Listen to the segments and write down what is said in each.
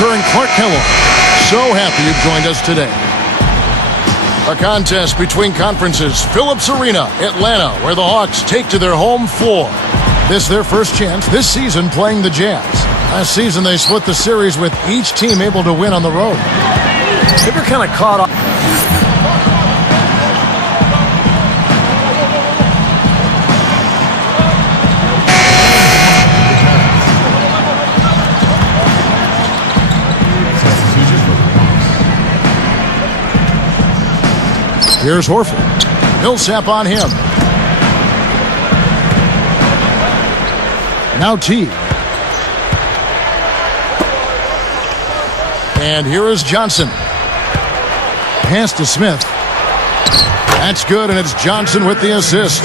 Kerr and Clark Kellogg. So happy you've joined us today. A contest between conferences. Phillips Arena, Atlanta, where the Hawks take to their home floor. This is their first chance this season playing the Jazz. Last season, they split the series with each team able to win on the road. They were kind of caught off. Here's Horford. Millsap on him. Now T. And here is Johnson. Pass to Smith. That's good, and it's Johnson with the assist.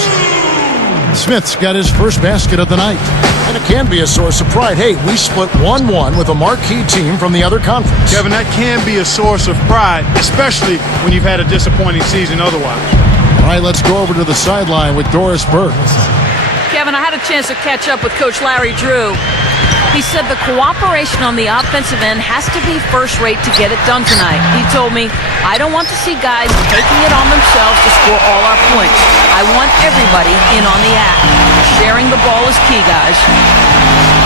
Smith's got his first basket of the night. And it can be a source of pride. Hey, we split 1-1 with a marquee team from the other conference. Kevin, that can be a source of pride, especially when you've had a disappointing season otherwise. All right, let's go over to the sideline with Doris Burke. Kevin, I had a chance to catch up with Coach Larry Drew. He said the cooperation on the offensive end has to be first rate to get it done tonight. He told me, I don't want to see guys taking it on themselves to score all our points. I want everybody in on the act. Sharing the ball is key, guys.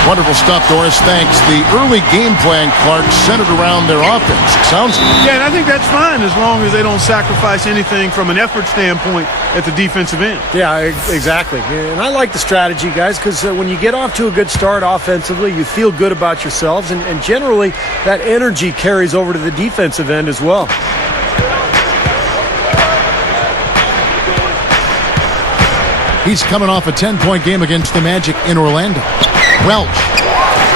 Wonderful stuff, Doris. Thanks. The early game plan, Clark, centered around their offense. Sounds good. Yeah, and I think that's fine as long as they don't sacrifice anything from an effort standpoint at the defensive end. Yeah, exactly. And I like the strategy, guys, because when you get off to a good start offensively, you feel good about yourselves, and generally that energy carries over to the defensive end as well. He's coming off a 10-point game against the Magic in Orlando. Welch.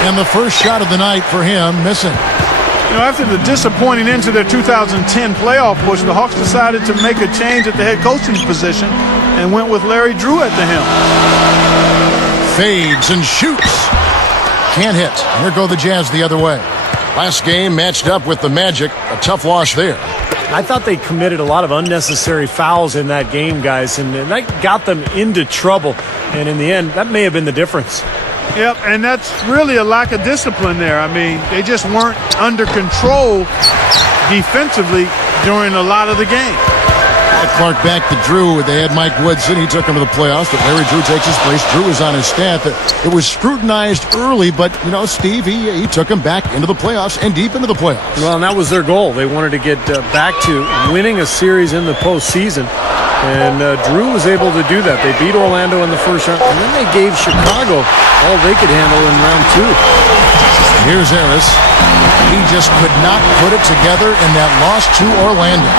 And the first shot of the night for him, missing. You know, after the disappointing end to their 2010 playoff push, the Hawks decided to make a change at the head coaching position and went with Larry Drew at the helm. Fades and shoots. Can't hit. Here go the Jazz the other way. Last game matched up with the Magic. A tough loss there. I thought they committed a lot of unnecessary fouls in that game, guys, and that got them into trouble. And in the end, that may have been the difference. Yep, and that's really a lack of discipline there. I mean, they just weren't under control defensively during a lot of the game. Clark back to Drew. They had Mike Woodson. He took him to the playoffs, but Larry Drew takes his place. Drew is on his staff. It was scrutinized early, but, you know, Steve, he took him back into the playoffs and deep into the playoffs. Well, and that was their goal. They wanted to get back to winning a series in the postseason, and Drew was able to do that. They beat Orlando in the first round, and then they gave Chicago all they could handle in round two. Here's Harris. He just could not put it together in that loss to Orlando.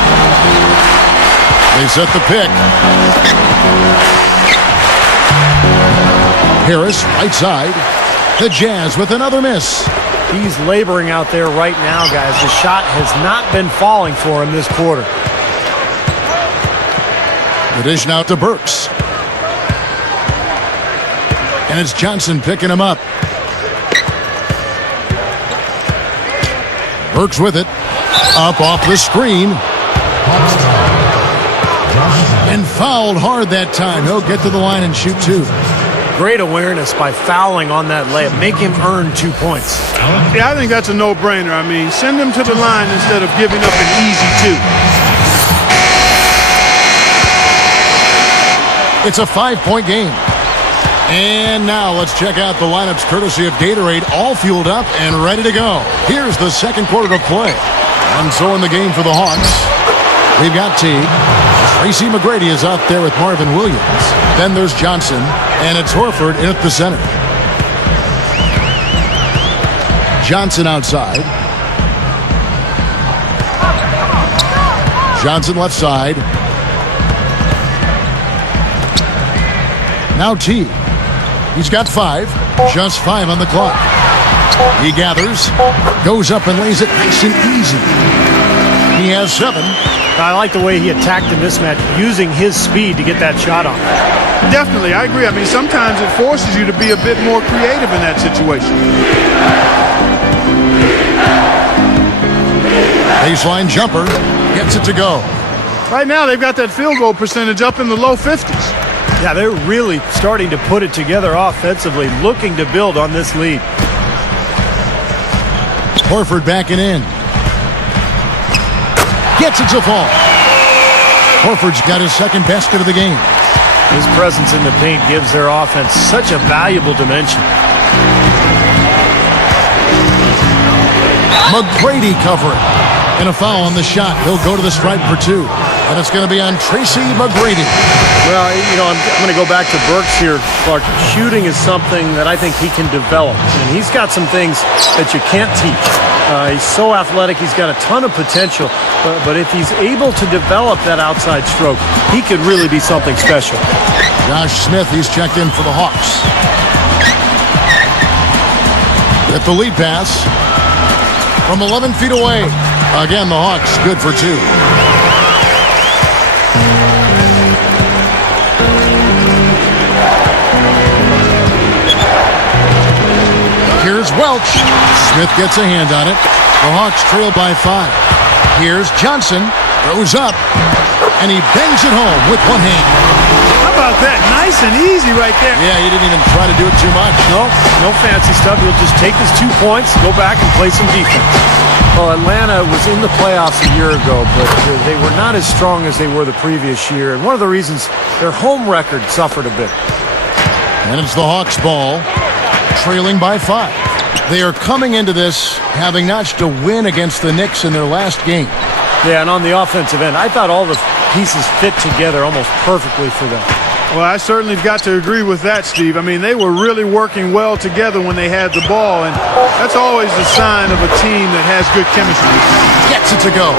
They set the pick. Harris, right side. The Jazz with another miss. He's laboring out there right now, guys. The shot has not been falling for him this quarter. The dish now to Burks. And it's Johnson picking him up. Burks with it. Up off the screen. And fouled hard that time. He'll get to the line and shoot two. Great awareness by fouling on that layup. Make him earn 2 points. Yeah, I think that's a no-brainer. I mean, send him to the line instead of giving up an easy two. It's a 5-point game. And now let's check out the lineups courtesy of Gatorade, all fueled up and ready to go. Here's the second quarter of play. And so in the game for the Hawks, we've got T. Tracy McGrady is out there with Marvin Williams. Then there's Johnson, and it's Horford in at the center. Johnson outside. Johnson left side. Now T. He's got 5. Just 5 on the clock. He gathers, goes up and lays it nice and easy. He has 7. I like the way he attacked the mismatch, using his speed to get that shot off. Definitely, I agree. I mean, sometimes it forces you to be a bit more creative in that situation. Baseline jumper, gets it to go. Right now, they've got that field goal percentage up in the low 50s. Yeah, they're really starting to put it together offensively, looking to build on this lead. Horford backing in. Gets it to fall. Horford's got his second basket of the game. His presence in the paint gives their offense such a valuable dimension. McGrady covering. And a foul on the shot. He'll go to the stripe for 2. And it's going to be on Tracy McGrady. Well, you know, I'm going to go back to Burks here, Clark. Shooting is something that I think he can develop. And he's got some things that you can't teach. He's so athletic. He's got a ton of potential. But if he's able to develop that outside stroke, he could really be something special. Josh Smith, he's checked in for the Hawks. With the lead pass from 11 feet away. Again, the Hawks good for 2. Here's Welch. Smith gets a hand on it. The Hawks trail by 5. Here's Johnson. Throws up. And he bangs it home with one hand. How about that? Nice and easy right there. Yeah, he didn't even try to do it too much. No fancy stuff. He'll just take his 2 points, go back and play some defense. Well, Atlanta was in the playoffs a year ago, but they were not as strong as they were the previous year. And one of the reasons their home record suffered a bit. And it's the Hawks' ball, trailing by 5. They are coming into this having notched a win against the Knicks in their last game. Yeah, and on the offensive end, I thought all the pieces fit together almost perfectly for them. Well, I certainly got to agree with that, Steve. I mean, they were really working well together when they had the ball, and that's always the sign of a team that has good chemistry. Gets it to go.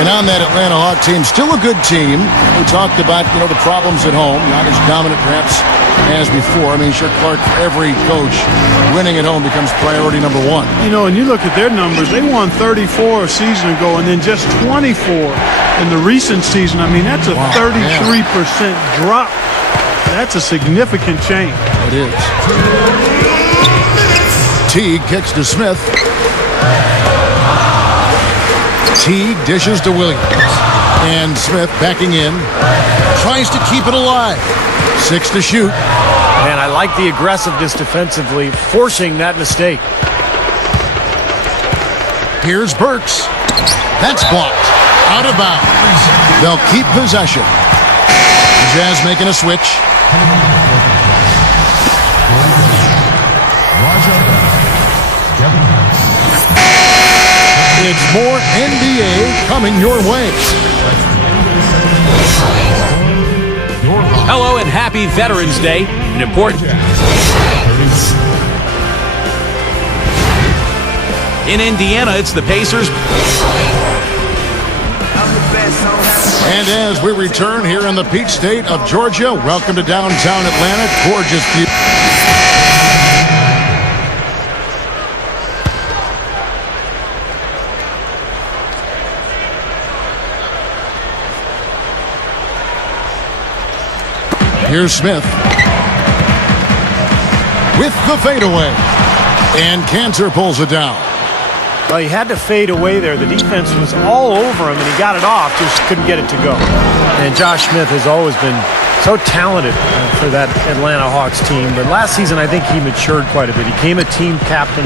And on that Atlanta Hawk team, still a good team. We talked about, the problems at home, not as dominant perhaps as before. I mean, sure, Clark, for every coach, winning at home becomes priority number 1. And you look at their numbers, they won 34 a season ago and then just 24 in the recent season. I mean, that's a 33% drop. That's a significant change. It is. Teague kicks to Smith. Teague dishes to Williams. And Smith backing in. Tries to keep it alive. 6 to shoot. Man, I like the aggressiveness defensively, forcing that mistake. Here's Burks. That's blocked. Out of bounds. They'll keep possession. The Jazz making a switch. It's more NBA coming your way. Hello and happy Veterans Day. An important in Indiana, it's the Pacers. And as we return here in the Peach State of Georgia, welcome to downtown Atlanta. Gorgeous view. Here's Smith with the fadeaway. And Cantor pulls it down. Well, he had to fade away there. The defense was all over him, and he got it off, just couldn't get it to go. And Josh Smith has always been so talented for that Atlanta Hawks team. But last season, I think he matured quite a bit. He became a team captain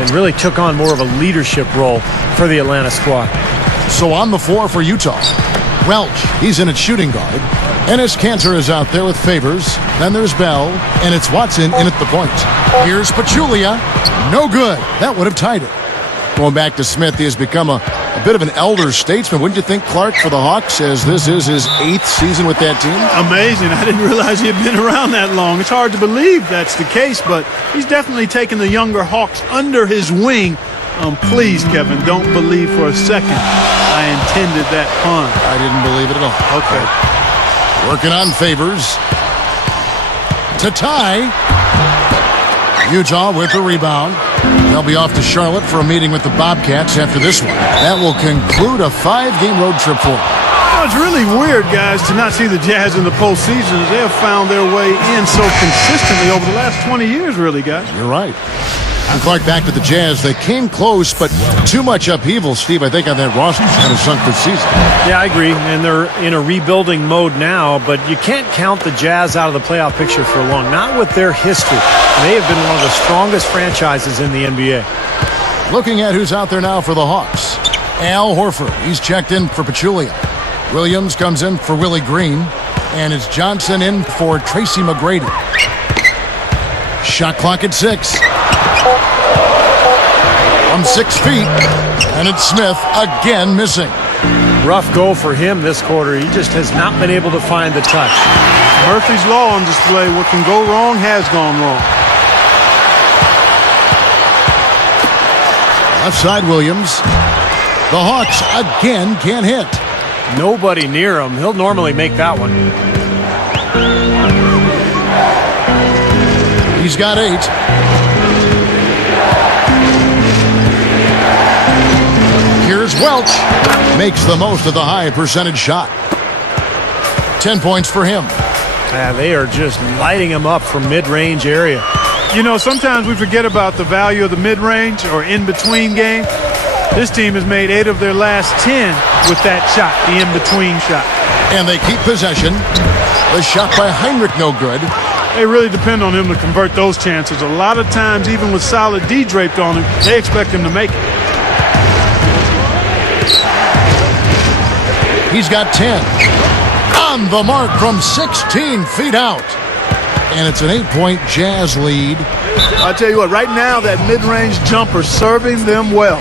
and really took on more of a leadership role for the Atlanta squad. So on the floor for Utah, Welch, he's in at shooting guard. Enes Kanter is out there with Favors. Then there's Bell, and it's Watson in at the point. Here's Pachulia. No good. That would have tied it. Going back to Smith, he has become a bit of an elder statesman. Wouldn't you think, Clark, for the Hawks, as this is his 8th season with that team? Amazing. I didn't realize he had been around that long. It's hard to believe that's the case, but he's definitely taken the younger Hawks under his wing. Please, Kevin, don't believe for a second I intended that pun. I didn't believe it at all. Okay. Working on Favors. To tie. Utah with the rebound. They'll be off to Charlotte for a meeting with the Bobcats after this one. That will conclude a 5-game road trip for them. Well, it's really weird, guys, to not see the Jazz in the postseason. They have found their way in so consistently over the last 20 years, really, guys. You're right. And Clark, back to the Jazz. They came close, but too much upheaval, Steve, I think, on that roster kind of sunk this season. Yeah, I agree. And they're in a rebuilding mode now, but you can't count the Jazz out of the playoff picture for long. Not with their history. They have been one of the strongest franchises in the NBA. Looking at who's out there now for the Hawks. Al Horford, he's checked in for Pachulia. Williams comes in for Willie Green. And it's Johnson in for Tracy McGrady. Shot clock at 6. From 6 feet. And it's Smith again missing. Rough go for him this quarter. He just has not been able to find the touch. Murphy's Law on display. What can go wrong has gone wrong. Left side Williams. The Hawks again can't hit. Nobody near him. He'll normally make that one. He's got 8. Here's Welch. Makes the most of the high percentage shot. 10 points for him. Yeah, they are just lighting him up from mid-range area. You know, sometimes we forget about the value of the mid-range or in-between game. This team has made 8 of their last 10 with that shot, the in-between shot. And they keep possession. The shot by Heinrich no good. They really depend on him to convert those chances. A lot of times, even with solid D draped on him, they expect him to make it. He's got 10. On the mark from 16 feet out. And it's an 8-point Jazz lead. I'll tell you what, right now, that mid-range jumper serving them well.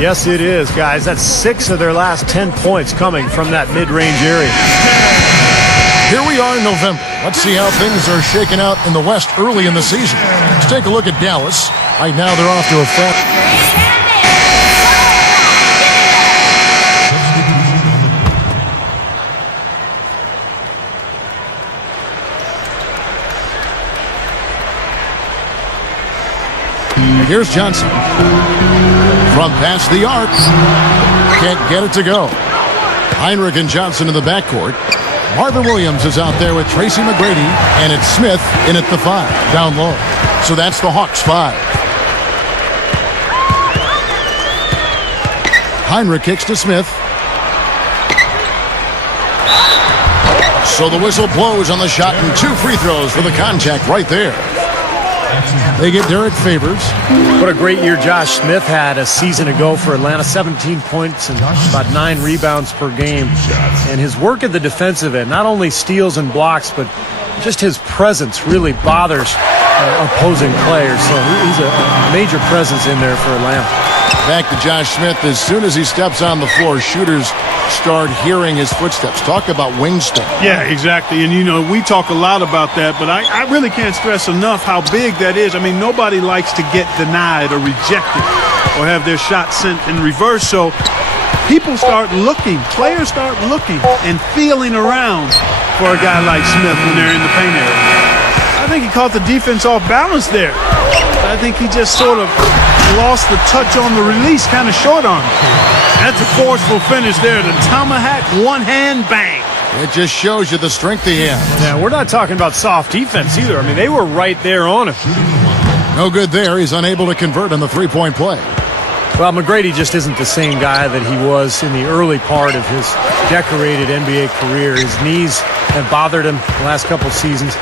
Yes, it is, guys. That's 6 of their last 10 points coming from that mid-range area. Here we are in November. Let's see how things are shaking out in the West early in the season. Let's take a look at Dallas. Right now, they're off to a fast. Here's Johnson. From past the arc. Can't get it to go. Heinrich and Johnson in the backcourt. Marvin Williams is out there with Tracy McGrady. And it's Smith in at the 5, down low. So that's the Hawks 5. Heinrich kicks to Smith. So the whistle blows on the shot and 2 free throws for the contact right there. They get Derek Favors. What a great year Josh Smith had a season ago for Atlanta. 17 points and about 9 rebounds per game. And his work at the defensive end, not only steals and blocks, but just his presence really bothers opposing players. So he's a major presence in there for Atlanta. Back to Josh Smith. As soon as he steps on the floor, shooters start hearing his footsteps. Talk about wingspan. Yeah, exactly. And, you know, we talk a lot about that, but I really can't stress enough how big that is. I mean, nobody likes to get denied or rejected or have their shot sent in reverse. So people start looking, players start looking and feeling around for a guy like Smith when they're in the paint area. I think he caught the defense off balance there. I think he just sort of lost the touch on the release, kind of short on him. That's a forceful finish there. The tomahawk, one hand, bang. It just shows you the strength he has. Yeah, we're not talking about soft defense either. I mean, they were right there on him. No good there. He's unable to convert on the three-point play. Well, McGrady just isn't the same guy that he was in the early part of his decorated NBA career. His knees have bothered him the last couple seasons.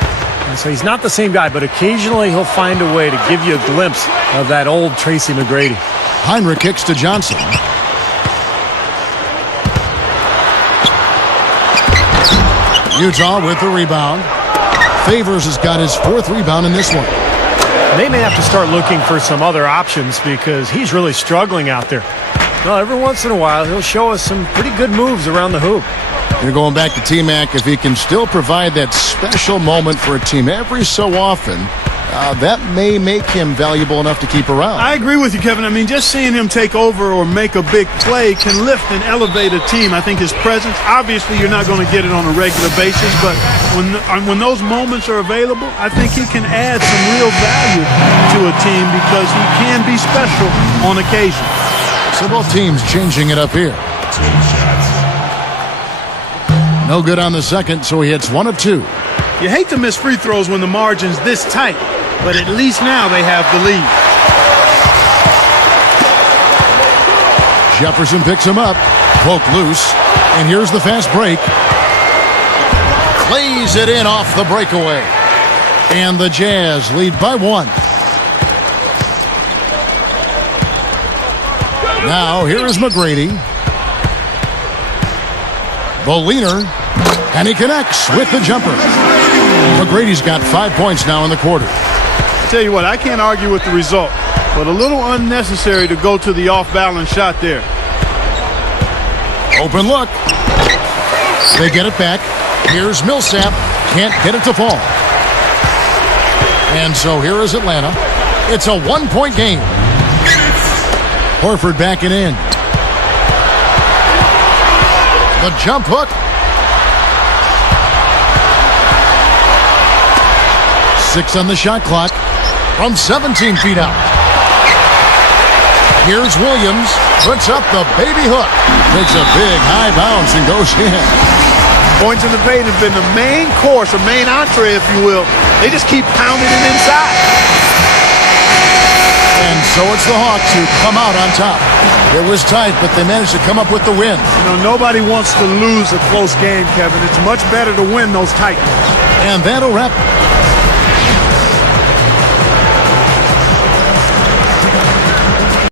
And so he's not the same guy, but occasionally he'll find a way to give you a glimpse of that old Tracy McGrady. Heinrich kicks to Johnson. Utah with the rebound. Favors has got his 4th rebound in this one. They may have to start looking for some other options because he's really struggling out there. Well, every once in a while, he'll show us some pretty good moves around the hoop. You're going back to T-Mac. If he can still provide that special moment for a team every so often, that may make him valuable enough to keep around. I agree with you, Kevin. I mean, just seeing him take over or make a big play can lift and elevate a team. I think his presence, obviously you're not going to get it on a regular basis, but when those moments are available, I think he can add some real value to a team because he can be special on occasion. So both teams changing it up here. No good on the second, so he hits 1 of 2. You hate to miss free throws when the margin's this tight, but at least now they have the lead. Jefferson picks him up, poke loose, and here's the fast break. Plays it in off the breakaway. And the Jazz lead by 1. Now, here is McGrady. The leaner. And he connects with the jumper. McGrady's got 5 points now in the quarter. Tell you what, I can't argue with the result, but a little unnecessary to go to the off-balance shot there. Open look. They get it back. Here's Millsap. Can't get it to fall. And so here is Atlanta. It's a 1-point game. Horford backing in. The jump hook. 6 on the shot clock from 17 feet out. Here's Williams. Puts up the baby hook. Takes a big high bounce and goes in. Points in the paint have been the main course, or main entree, if you will. They just keep pounding it inside. And so it's the Hawks who come out on top. It was tight, but they managed to come up with the win. You know, nobody wants to lose a close game, Kevin. It's much better to win those tight ones. And that'll wrap